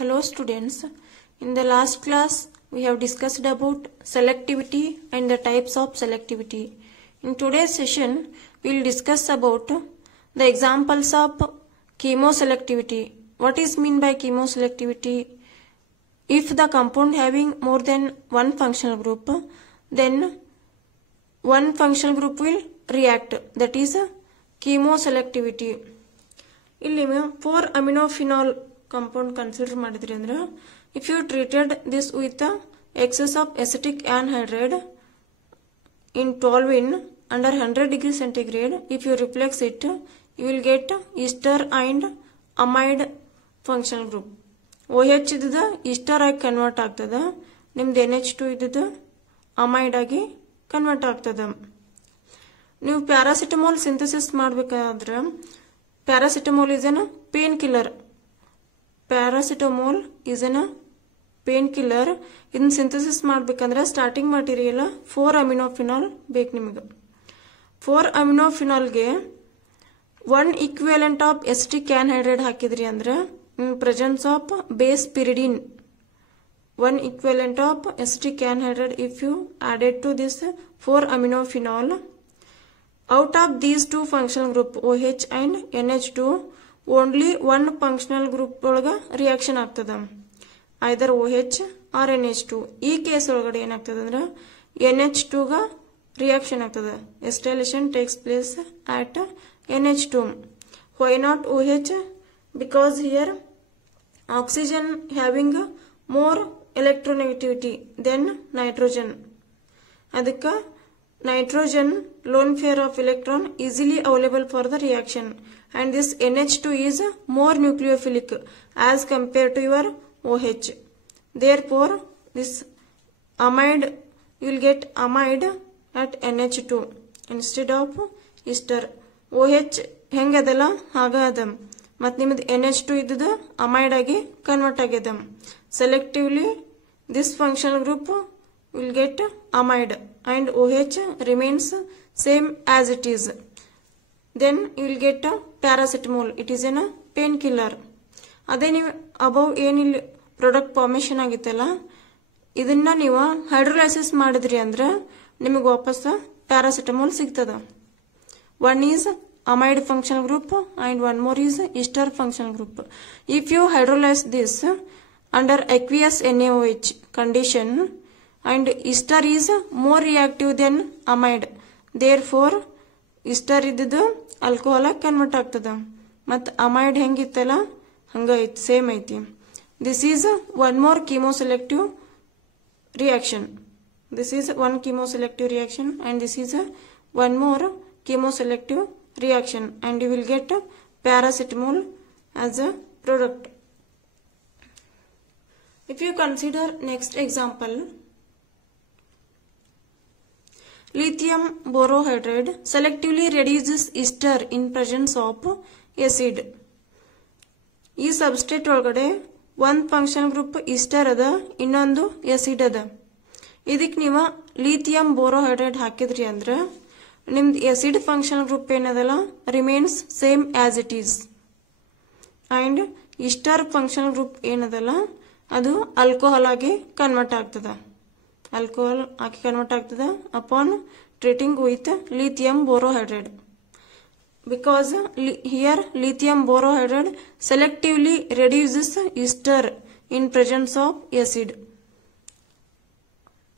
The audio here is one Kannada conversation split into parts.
Hello students, in the last class we have discussed about selectivity and the types of selectivity. In today's session we will discuss about the examples of chemoselectivity. What is meant by chemoselectivity? If the compound having more than one functional group, then one functional group will react, that is chemoselectivity. ಇಲ್ಲಿ 4 aminophenol compound consider ಮಾಡಿದ್ರಿ ಅಂದ್ರೆ if you treated this with the excess of acetic anhydride in toluene under 100 degree centigrade, if you replace it, you will get ester and amide functional group. OH ಇದ್ದದ ester ಆಗಿ ಕನ್ವರ್ಟ್ ಆಗ್ತದ, ನಿಮ್ದು NH2 ಇದ್ದದ amide ಆಗಿ ಕನ್ವರ್ಟ್ ಆಗ್ತದ. ನೀವು ಪ್ಯಾರಾಸಿಟಮೋಲ್ ಸಿಂಥಸಿಸ್ ಮಾಡಬೇಕಾದ್ರೆ paracetamol is a painkiller. Paracetamol is a painkiller. In synthesis ಮಾಡಬೇಕಂದ್ರೆ starting material 4 aminophenol ಬೇಕು ನಿಮಗೆ. 4 aminophenol ಗೆ 1 equivalent of acetic anhydride ಹಾಕಿದ್ರಿ ಅಂದ್ರೆ in presence of base pyridine, 1 equivalent of acetic anhydride if you added to this 4 aminophenol, out of these two functional group OH and NH2 only one functional group ಒಳಗ ರಿಯಾಕ್ಷನ್ ಆಗ್ತದ, either OH or NH2. ಈ ಕೇಸ್ ಒಳಗಡೆ ಏನಾಗ್ತದ ಅಂದ್ರೆ NH2 ಗ ರಿಯಾಕ್ಷನ್ ಆಗ್ತದ. acetylation takes place at NH2. Why not OH? Because here oxygen having more electronegativity than nitrogen. ಅದಕ್ಕ nitrogen lone pair of electron easily available for the reaction, and this NH2 is more nucleophilic as compared to your OH. Therefore this amide, you will get amide at NH2 instead of ester. OH ಹೆಂಗದಲ್ಲ ಹಾಗ ಅದ, ಮತ್ತು ನಿಮ್ಮದು NH2 ಇದ್ದದ amide ಆಗಿ ಕನ್ವರ್ಟ್ ಆಗ್ಯದ. Selectively this functional group will get amide and OH remains same as it is. Then you will get a paracetamol. It is a painkiller. ಅದೇ ನೀವು ಅಬೌವ್ ಏನಿಲ್ಲ ಪ್ರಾಡಕ್ಟ್ ಫಾರ್ಮೇಷನ್ ಆಗಿತ್ತಲ್ಲ, ಇದನ್ನ ನೀವು ಹೈಡ್ರೋಲೈಸಿಸ್ ಮಾಡಿದ್ರಿ ಅಂದ್ರೆ ನಿಮಗೆ ವಾಪಸ್ ಪ್ಯಾರಾಸಿಟಮೋಲ್ ಸಿಗ್ತದ. One is amide functional group and one more is ester functional group. If you hydrolyze this under aqueous NaOH condition, and ester is more reactive than amide, therefore ester ಇದ್ದದ್ದು alcohol ಆಗಿ ಕನ್ವರ್ಟ್ ಆಗ್ತದ, ಮತ್ತು amide ಹೆಂಗಿತ್ತಲ್ಲ ಹಂಗ ಐತಿ, ಸೇಮ್ ಐತಿ. This is one more chemoselective reaction. This is one chemoselective reaction and this is one more chemoselective reaction, and you will get paracetamol as a product. If you consider next example, lithium borohydride selectively reduces ester in presence of acid. ಈ ಸಬ್ಸ್ಟ್ರೇಟ್ ಒಳಗಡೆ ಒಂದು ಫಂಕ್ಷನ್ ಗ್ರೂಪ್ ಇಸ್ಟರ್ ಅದ, ಇನ್ನೊಂದು ಆಸಿಡ್ ಅದ. ಇದಕ್ಕೆ ನೀವು ಲಿಥಿಯಂ ಬೋರೋಹೈಡ್ರೈಡ್ ಹಾಕಿದ್ರಿ ಅಂದ್ರೆ ನಿಮ್ದು ಆಸಿಡ್ ಫಂಕ್ಷನ್ ಗ್ರೂಪ್ ಏನದಲ್ಲ remains same as it is, and ester function group ಏನದಲ್ಲ ಅದು ಆಲ್ಕೋಹಾಲ್ ಆಗಿ ಕನ್ವರ್ಟ್ ಆಗ್ತದ. ಆಲ್ಕೋಹಾಲ್ ಆಗಿ ಕನ್ವರ್ಟ್ ಆಗ್ತದ upon treating with lithium borohydride. Because here lithium borohydride selectively reduces ester in presence of acid.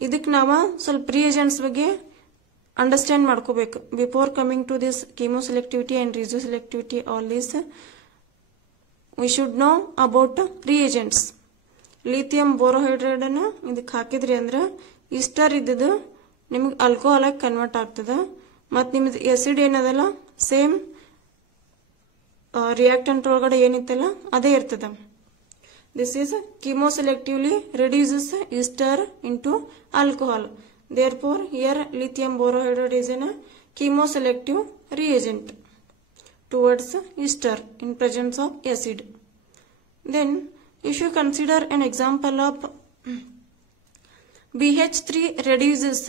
ಇದಕ್ಕೆ ನಾವು ಸ್ವಲ್ಪ reagents ಬಗ್ಗೆ ಅಂಡರ್ಸ್ಟ್ಯಾಂಡ್ ಮಾಡ್ಕೋಬೇಕು. Before coming to this chemoselectivity and reactivity, all this we should know about reagents. Lithium borohydride ಅನ್ನ ಇದಕ್ಕೆ ಹಾಕಿದ್ರಿ ಅಂದ್ರೆ ಇಸ್ಟರ್ ಇದ್ದದ್ದು ನಿಮಗೆ ಆಲ್ಕೋಹಾಲ್ ಆಗಿ ಕನ್ವರ್ಟ್ ಆಗ್ತದ, ಮತ್ತು ನಿಮ್ದು ಆಸಿಡ್ ಏನದಲ್ಲ ಸೇಮ್ ರಿಯಾಕ್ಟೆಂಟ್ ಒಳಗಡೆ ಏನಿತ್ತಲ್ಲ ಅದೇ ಇರ್ತದ. This is chemoselectively reduces ester into alcohol. Therefore here lithium borohydride is a chemoselective reagent towards ester in presence of acid. Then if you consider an example of BH3 reduces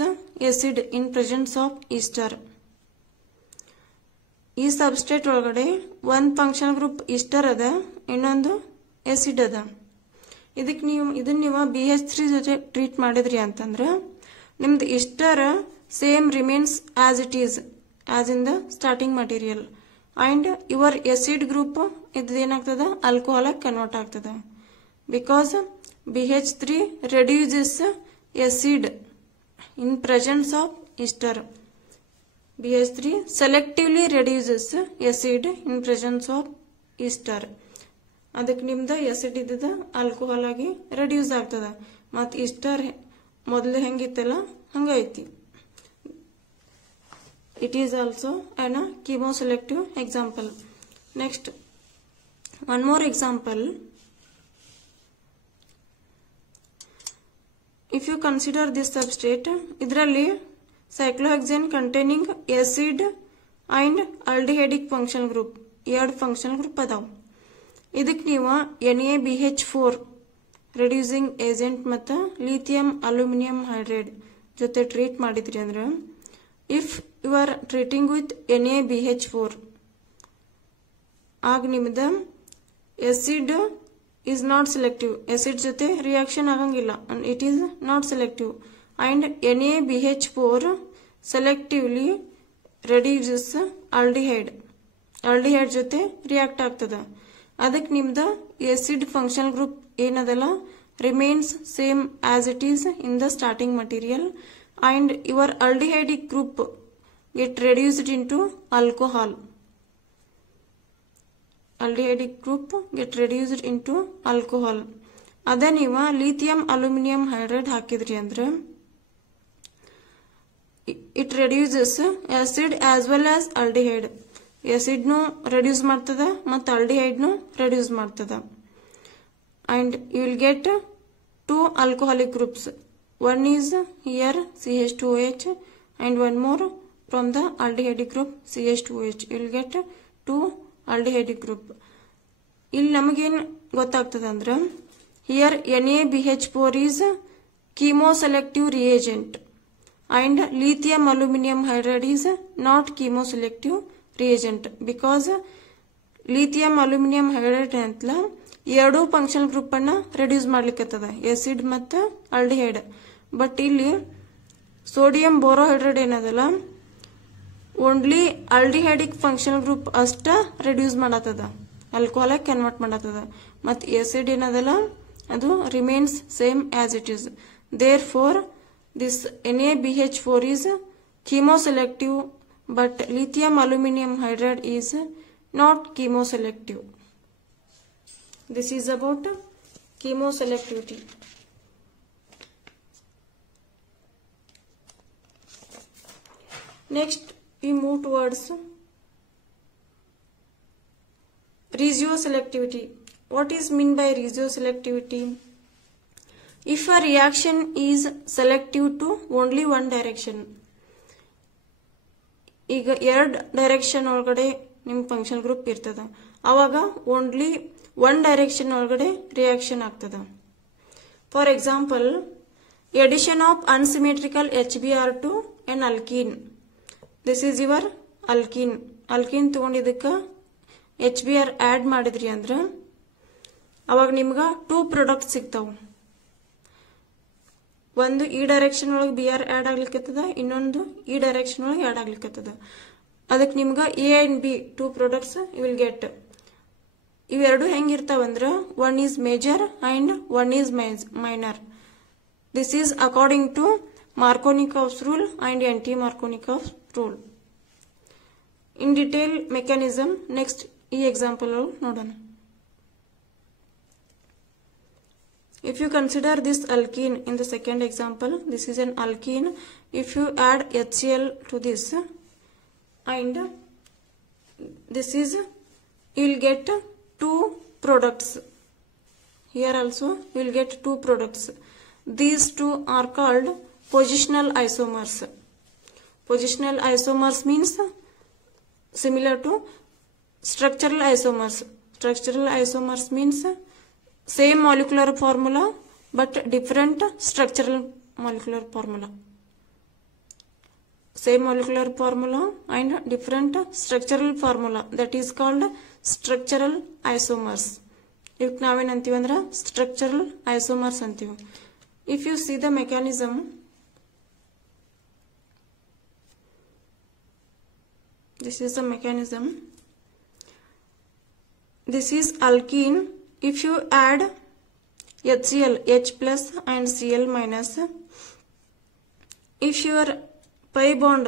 acid in presence of ester. ಈ ಸಬ್ಸ್ಟ್ರೇಟ್ ಒಳಗಡೆ ಒಂದು ಫಂಕ್ಷನ್ ಗ್ರೂಪ್ ಇಸ್ಟರ್ ಅದ, ಇನ್ನೊಂದು ಆಸಿಡ್ ಅದ. ಇದಕ್ಕೆ ನೀವು BH3 ಜೊತೆ ಟ್ರೀಟ್ ಮಾಡಿದ್ರಿ ಅಂತಂದ್ರೆ ನಿಮ್ದು ester same remains as it is as in the starting material and your acid group ಇದೇನಾಗ್ತದ ಆಲ್ಕೋಹಾಲ್ ಕನ್ವರ್ಟ್ ಆಗ್ತದ because BH3 reduces acid in presence of ester. BH3 selectively reduces acid in presence of ester. ಅದಕ್ಕೆ ನಿಮ್ದು ಎಸಿಡ್ ಇದ್ದದ ಆಲ್ಕೋಹಾಲ್ ಆಗಿ ರೆಡ್ಯೂಸ್ ಆಗ್ತದ ಮತ್ತು ಇಸ್ಟರ್ ಮೊದಲು ಹೆಂಗಿತ್ತಲ್ಲ ಹಂಗೈತಿ. It is also an chemoselective example. Next, one more example. If you consider this substrate, idralli cyclohexane containing acid and aldehydic functional group, ಎರಡು functional group ಅದಾವ. ಇದಕ್ಕೆ ನೀವು NaBH4 reducing agent ಮತ್ತು lithium aluminum hydride ಜೊತೆ ಟ್ರೀಟ್ ಮಾಡಿದ್ರಿ ಅಂದ್ರೆ, if you are treating with NaBH4 ಆಗ ನಿಮ್ದು acid is not selective. Acid ಜೊತೆ reaction ಆಗಂಗಿಲ್ಲ. It is not selective. And NaBH4 selectively reduces aldehyde. Aldehyde ಜೊತೆ react ಆಗ್ತದ. ಅದಕ್ಕೆ ನಿಮ್ದು acid functional group ಏನದಲ್ಲ remains same as it is in the starting material and your aldehydic group get reduced into alcohol. Aldehydic group get reduced into alcohol. ಅದ ನೀವು lithium aluminum hydride ಹಾಕಿದ್ರಿ ಅಂದ್ರೆ it reduces acid as well as aldehyde. acid ನು reduce ಮಾಡ್ತದ ಮತ್ತು aldehyde ನು reduce ಮಾಡ್ತದ. And you will get two alcoholic groups. One is here CH2OH and one more from the aldehydic group CH2OH. You will get two aldehydic group. ಇಲ್ಲಿ ನಮಗೇನು ಗೊತ್ತಾಗ್ತದೆ ಅಂದ್ರೆ here NaBH4 is chemoselective reagent and lithium aluminum hydride is not chemoselective reagent because lithium aluminum hydride ಅಂತಲ ಎರಡು ಫಂಕ್ಷನಲ್ ಗ್ರೂಪ್ ಅನ್ನ ರೆಡ್ಯೂಸ್ ಮಾಡ್ಲಿಕ್ಕತ್ತದ ಆಸಿಡ್ ಮತ್ತು ಆಲ್ಡಿಹೈಡ್. ಬಟ್ ಇಲ್ಲಿ ಸೋಡಿಯಂ ಬೋರೋಹೈಡ್ರೈಡ್ ಏನದಲ್ಲ ಓನ್ಲಿ ಆಲ್ಡಿಹೈಡಿಕ್ ಫಂಕ್ಷನಲ್ ಗ್ರೂಪ್ ಅಷ್ಟ ರೆಡ್ಯೂಸ್ ಮಾಡತ್ತದ, ಆಲ್ಕೋಹಾಲ್ ಕನ್ವರ್ಟ್ ಮಾಡತ್ತದ. ಮತ್ತು ಆಸಿಡ್ ಏನದಲ್ಲ ಅದು remains same as it is. Therefore this NaBH4 is chemoselective but lithium aluminum hydride is not chemoselective. This is about chemoselectivity. Next, we move towards regioselectivity. What is meant by regioselectivity? If a reaction is selective to only one direction, ಈಗ ಎರಡು ಡೈರೆಕ್ಷನ್ ಒಳಗಡೆ ನಿಮ್ಮ ಫಂಕ್ಷನ್ ಗ್ರೂಪ್ ಇರ್ತದ, ಅವಾಗ ಓನ್ಲಿ ಒನ್ ಡೈರೆಕ್ಷನ್ ಒಳಗಡೆ ರಿಯಾಕ್ಷನ್ ಆಗ್ತದ. For example, addition of unsymmetrical HBr to an alkene. This is your alkene. Alkene ತಗೊಂಡಿದ್ದಕ್ಕೆ HBr ಆಡ್ ಮಾಡಿದ್ರಿ ಅಂದ್ರೆ ಅವಾಗ ನಿಮ್ಗೆ ಟೂ ಪ್ರಾಡಕ್ಟ್ ಸಿಗ್ತಾವ. ಒಂದು ಈ ಡೈರೆಕ್ಷನ್ ಒಳಗೆ Br ಆಡ್ ಆಗ್ಲಿಕ್ಕತ್ತದ, ಇನ್ನೊಂದು ಈ ಡೈರೆಕ್ಷನ್ ಒಳಗೆ ಆಡ್ ಆಗ್ಲಿಕ್ಕತ್ತದ. ಅದಕ್ಕೆ ನಿಮ್ಗೆ A and B two products will get. ಇವೆರಡು ಹೆಂಗಿರ್ತಾವಂದ್ರ one is major and one is minor. This is according to Markovnikov's rule and anti-Markovnikov's rule. In detail mechanism next ಈ ಎಕ್ಸಾಂಪಲ್ ನೋಡೋಣ. If you consider this alkene in the second example, this is an alkene. If you add HCl to this and this is, you will get two products. Here also you will get two products. These two are called positional isomers. Positional isomers means similar to structural isomers. Structural isomers means same molecular formula but different structural molecular formula. Same molecular formula and different structural formula, that is called structural isomers. ಇವಕ್ಕೆ ನಾವೇನಂತೀವಿ ಅಂದ್ರೆ ಸ್ಟ್ರಕ್ಚರಲ್ ಐಸೋಮರ್ಸ್ ಅಂತೀವಿ. If U C the mechanism, this is the mechanism. This is alkene. If you add HCl, H plus and Cl minus, if your pi bond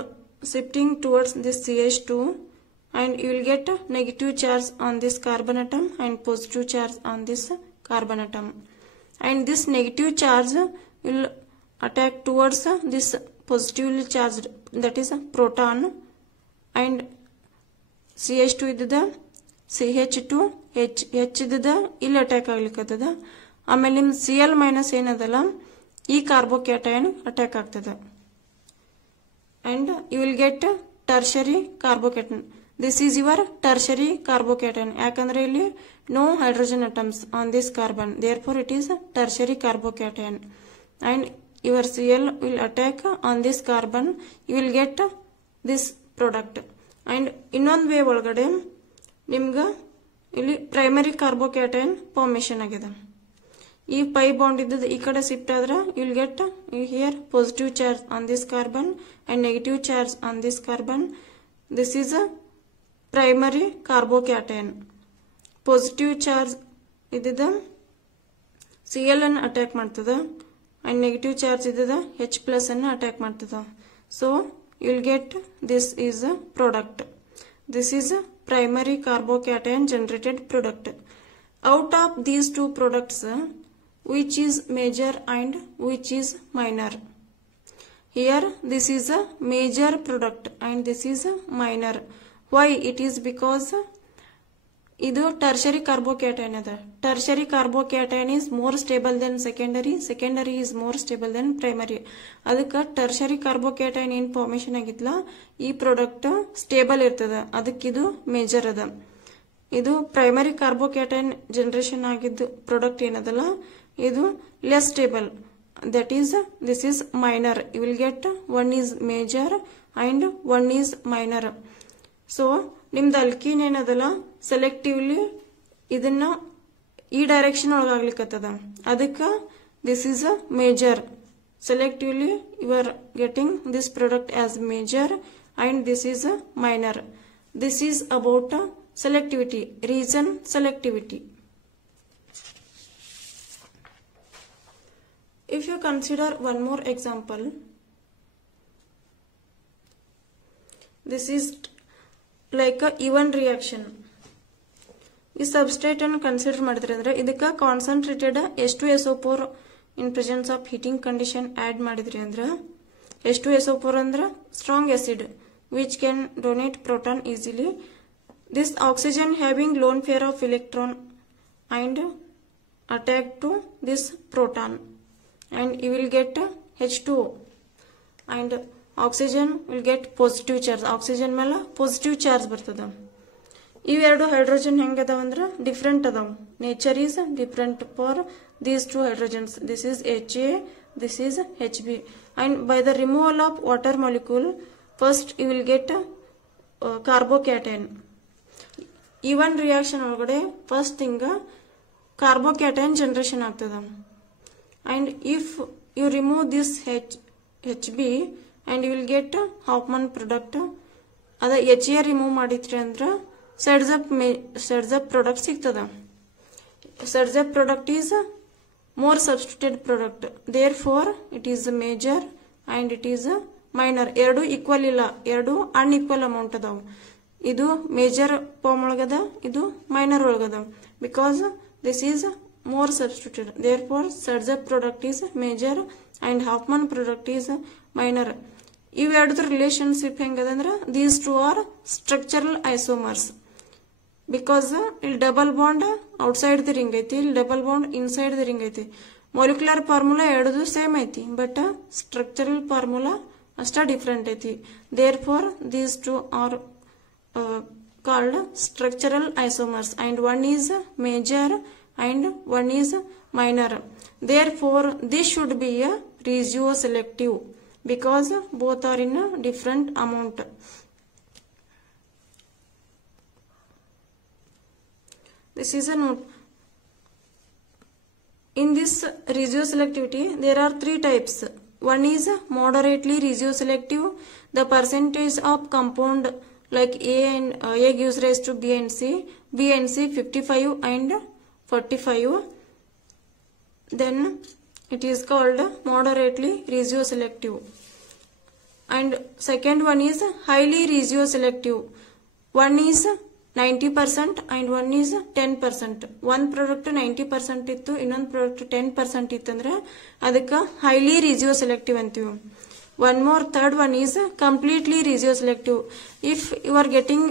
shifting towards this CH2, and you will get negative charge on this carbon atom and positive charge on this carbon atom, and this negative charge will attack towards this positively charged, that is proton, and CH2 ಇದ್ದದ CH2 H ಇದ್ದದ ಇಲ್ಲಿ ಅಟ್ಯಾಕ್ ಆಗ್ಲಿಕ್ಕತ್ತದ. ಆಮೇಲೆ ನಿಮ್ Cl ಮೈನಸ್ ಏನದಲ್ಲ ಈ ಕಾರ್ಬೋಕ್ಯಾಟಯನ್ ಅಟ್ಯಾಕ್ ಆಗ್ತದ, and you will get tertiary carbocation. This is your tertiary carbocation. ಯಾಕಂದ್ರೆ ಇಲ್ಲಿ no hydrogen atoms on this carbon, therefore it is tertiary carbocation, and your Cl will attack on this carbon, you will get this product. And ಇನ್ನೊಂದು ವೇ ಒಳಗಡೆ ನಿಮ್ಗ ಇಲ್ಲಿ ಪ್ರೈಮರಿ ಕಾರ್ಬೋಕ್ಯಾಟಯನ್ ಫಾರ್ಮೇಶನ್ ಆಗಿದೆ. ಈ ಪೈ ಬಾಂಡ್ ಇದ್ದದ ಈ ಕಡೆ ಶಿಫ್ಟ್ ಆದ್ರೆ you will get here positive charge on this carbon and negative charge on this carbon. This is a primary carbocation. Positive charge ಇದ್ದದ Cl ಅನ್ನು ಅಟ್ಯಾಕ್ ಮಾಡ್ತದ ಅಂಡ್ ನೆಗೆಟಿವ್ ಚಾರ್ಜ್ ಇದ್ದದ H ಪ್ಲಸ್ ಅನ್ನು ಅಟ್ಯಾಕ್ ಮಾಡ್ತದ. So you will get this is a product. This is a primary carbocation generated product. Out of these two products, which is major and which is minor? Here this is a major product and this is a minor. Why? It is because ಇದು tertiary carbocation ಅದ. Tertiary carbocation is more stable than secondary. Secondary is more stable than primary. ಅದಕ್ಕೆ tertiary carbocation ಏನ್ ಫಾರ್ಮೇಶನ್ ಆಗಿದ್ಲ ಈ ಪ್ರಾಡಕ್ಟ್ ಸ್ಟೇಬಲ್ ಇರ್ತದ, ಅದಕ್ಕಿದು ಮೇಜರ್ ಅದ. ಇದು ಪ್ರೈಮರಿ ಕಾರ್ಬೋಕ್ಯಾಟೈನ್ ಜನರೇಷನ್ ಆಗಿದ್ದು ಪ್ರಾಡಕ್ಟ್ ಏನದಲ್ಲ ಇದು less stable, that is this is minor. You will get one is major and one is minor. So ನಿಮ್ದು ಅಲ್ಕೀನ್ ಏನದಲ್ಲ ಸೆಲೆಕ್ಟಿವ್ಲಿ ಇದನ್ನ ಈ ಡೈರೆಕ್ಷನ್ ಒಳಗಾಗ್ಲಿಕ್ಕತ್ತದ, ಅದಕ್ಕೆ this is a major. Selectively you are getting this product as major and this is a minor. This is about selectivity, reason selectivity. If you consider one more example, this is like a even reaction. ಈ ಸಬ್ಸ್ಟ್ರೇಟ್ ಅನ್ನು ಕನ್ಸಿಡರ್ ಮಾಡಿದ್ರೆ ಅಂದ್ರೆ ಇದಕ್ಕೆ concentrated H2SO4 in presence of heating condition add ಮಾಡಿದ್ರಿ ಅಂದ್ರೆ H2SO4 ಅಂದ್ರೆ strong acid which can donate proton easily. This oxygen having lone pair of electron and attack to this proton and you will get H2O and oxygen will get positive charge. Oxygen mela positive charge bartada. ಇವೆರಡು ಹೈಡ್ರೋಜನ್ ಹೆಂಗದಾವ ಅಂದ್ರ ಡಿಫರೆಂಟ್ ಅದಾವ. Nature is different for these to hydrogens. This is HA, this is HB and by the removal of water molecule first you will get carbocation. E one reaction ಒಳಗಡೆ ಫಸ್ಟ್ ಥಿಂಗ್ ಕಾರ್ಬೋಕ್ಯಾಟೈನ್ ಜನರೇಷನ್ ಆಗ್ತದ and if you remove this HB and you will get Hofmann product. ಅದ HA ರಿಮೂವ್ ಮಾಡಿದ್ರಿ ಅಂದ್ರೆ ಸೆಡ್ಜಪ್ ಪ್ರಾಡಕ್ಟ್ ಸಿಗ್ತದ. Saytzeff product is more substituted product, there it is major and it is minor. ಎರಡು ಈಕ್ವಲ್ ಇಲ್ಲ, ಎರಡು ಅನ್ಈಕ್ವಲ್ ಅಮೌಂಟ್ ಅದಾವ. ಇದು ಮೇಜರ್ ಫಾರ್ಮ್ ಒಳಗದ, ಇದು ಮೈನರ್ ಒಳಗದ. Because this is more substituted, there Saytzeff product is major and Hofmann product is minor. ಇವೆರಡರ ರಿಲೇಶನ್ಶಿಪ್ ಹೆಂಗದ ಅಂದ್ರೆ these two are structural isomers. Because ಇಲ್ಲಿ double bond outside the ring ಐತಿ, ಇಲ್ಲಿ double bond inside the ring ಐತಿ. ಮೊಲಿಕ್ಯುಲರ್ ಫಾರ್ಮುಲಾ ಎರಡದು ಸೇಮ್ ಐತಿ, ಬಟ್ ಸ್ಟ್ರಕ್ಚರಲ್ ಫಾರ್ಮುಲಾ ಅಷ್ಟ ಡಿಫರೆಂಟ್ ಐತಿ. There these two are called structural isomers and one is major and one is minor. Therefore this should be a regioselective because both are in a different amount. This is a note. In this regioselectivity, there are three types. One is moderately regioselective. The percentage of compound like A and A gives rise to B and C 55 and 45. Then it is called moderately regioselective. And second one is highly regioselective. One is 90% and one is 10%. One product 90% ಇತ್ತು, ಇನ್ನೊಂದು product 10% ಇತ್ತಂದ್ರೆ ಅದಕ್ಕೆ highly regioselective ಅಂತೀವಿ. One more third one is completely regioselective. If you are getting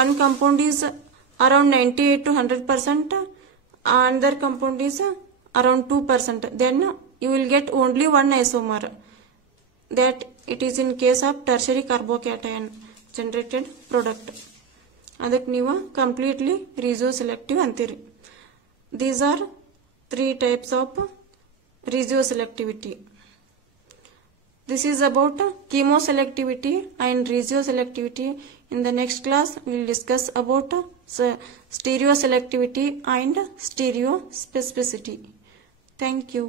one compound is around 98 to 100%, another compound is around 2%, then you will get only one isomer. That it is in case of tertiary carbocation generated product. ಅದಕ್ಕೆ ನೀವು ಕಂಪ್ಲೀಟ್ಲಿ regioselective ಅಂತೀರಿ. These are three types of regioselectivity. This is about chemoselectivity and regioselectivity. In the next class, we will discuss about stereoselectivity and stereospecificity. Thank you.